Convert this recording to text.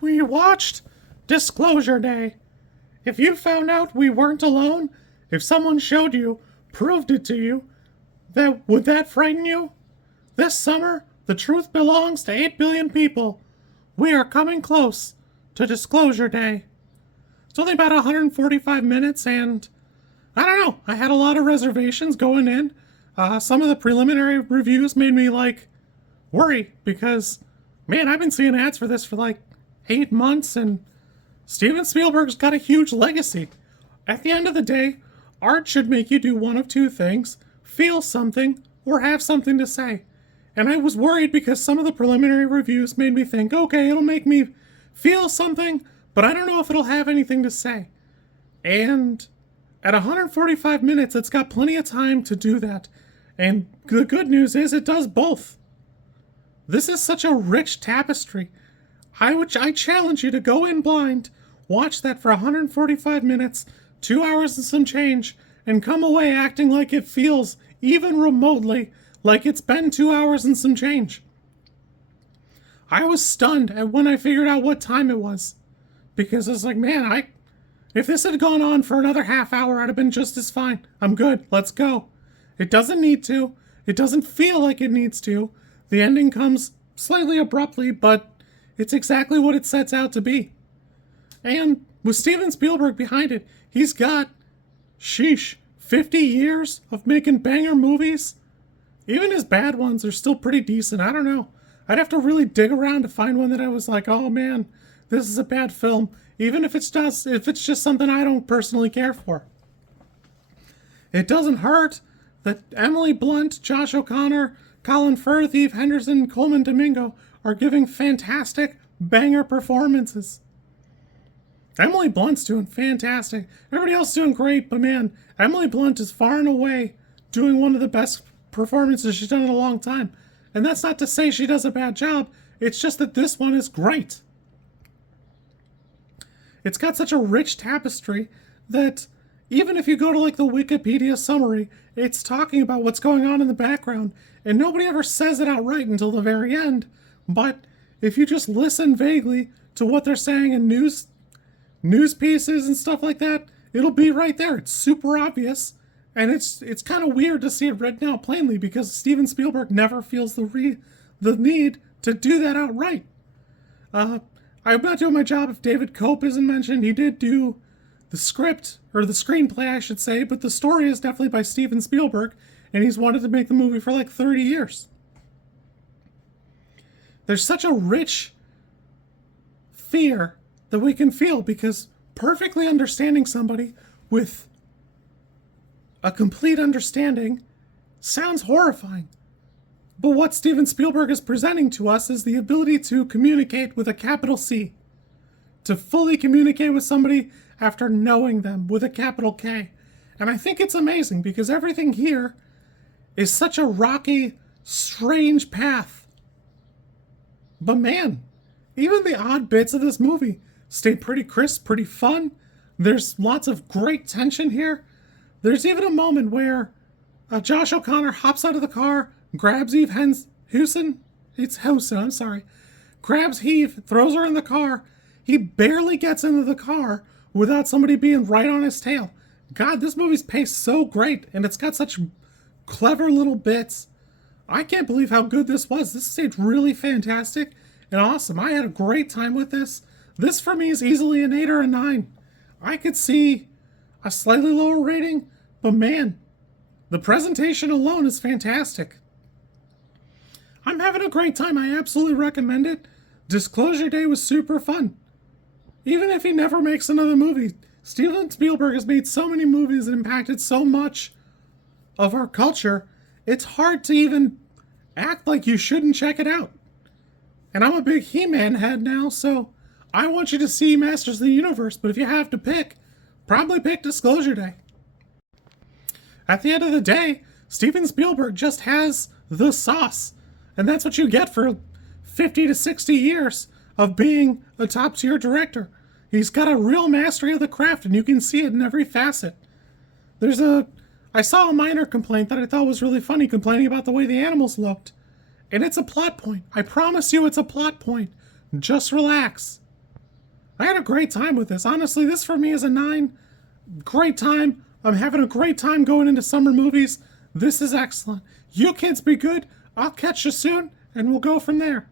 We watched Disclosure Day. If you found out we weren't alone, if someone showed you, proved it to you, would that frighten you? This summer, the truth belongs to 8 billion people. We are coming close to Disclosure Day. It's only about 145 minutes, and I don't know. I had a lot of reservations going in. Some of the preliminary reviews made me, worry because, man, I've been seeing ads for this for 8 months, and Steven Spielberg's got a huge legacy. At the end of the day, art should make you do one of two things: feel something or have something to say. And I was worried because some of the preliminary reviews made me think, okay, it'll make me feel something, but I don't know if it'll have anything to say. And at 145 minutes, it's got plenty of time to do that. And the good news is it does both. This is such a rich tapestry. I challenge you to go in blind, watch that for 145 minutes, 2 hours and some change, and come away acting like it feels, even remotely, like it's been 2 hours and some change. I was stunned at when I figured out what time it was. Because I was like, man, if this had gone on for another half hour, I'd have been just as fine. I'm good. Let's go. It doesn't need to. It doesn't feel like it needs to. The ending comes slightly abruptly, but it's exactly what it sets out to be. And with Steven Spielberg behind it, he's got, 50 years of making banger movies. Even his bad ones are still pretty decent. I don't know. I'd have to really dig around to find one that I was like, oh man, this is a bad film. Even if it's just something I don't personally care for. It doesn't hurt that Emily Blunt, Josh O'Connor, Colin Firth, Eve Henderson, and Colman Domingo are giving fantastic banger performances. Emily Blunt's doing fantastic. Everybody else is doing great, but man, Emily Blunt is far and away doing one of the best performances she's done in a long time. And that's not to say she does a bad job. It's just that this one is great. It's got such a rich tapestry that even if you go to the Wikipedia summary, it's talking about what's going on in the background, and nobody ever says it outright until the very end. But if you just listen vaguely to what they're saying in news pieces and stuff like that, it'll be right there. It's super obvious, and it's kind of weird to see it written out plainly because Steven Spielberg never feels the need to do that outright. I'm not doing my job if David Koepp isn't mentioned. He did do the script, or the screenplay, I should say, but the story is definitely by Steven Spielberg, and he's wanted to make the movie for 30 years. There's such a rich fear that we can feel because perfectly understanding somebody with a complete understanding sounds horrifying. But what Steven Spielberg is presenting to us is the ability to communicate with a capital C. To fully communicate with somebody after knowing them with a capital K. And I think it's amazing because everything here is such a rocky, strange path. But man, even the odd bits of this movie stay pretty crisp, pretty fun. There's lots of great tension here. There's even a moment where Josh O'Connor hops out of the car, grabs Hewson, I'm sorry, grabs Eve, throws her in the car. He barely gets into the car without somebody being right on his tail. God, this movie's paced so great, and it's got such clever little bits. I can't believe how good this was. This stayed really fantastic and awesome. I had a great time with this. This for me is easily an 8 or a 9. I could see a slightly lower rating, but man, the presentation alone is fantastic. I'm having a great time. I absolutely recommend it. Disclosure Day was super fun. Even if he never makes another movie, Steven Spielberg has made so many movies and impacted so much of our culture, it's hard to even act like you shouldn't check it out. And I'm a big He-Man head now, so I want you to see Masters of the Universe, but if you have to pick, probably pick Disclosure Day. At the end of the day, Steven Spielberg just has the sauce. And that's what you get for 50 to 60 years of being a top-tier director. He's got a real mastery of the craft, and you can see it in every facet. I saw a minor complaint that I thought was really funny, complaining about the way the animals looked. And it's a plot point. I promise you it's a plot point. Just relax. I had a great time with this. Honestly, this for me is a 9. Great time. I'm having a great time going into summer movies. This is excellent. You kids be good. I'll catch you soon, and we'll go from there.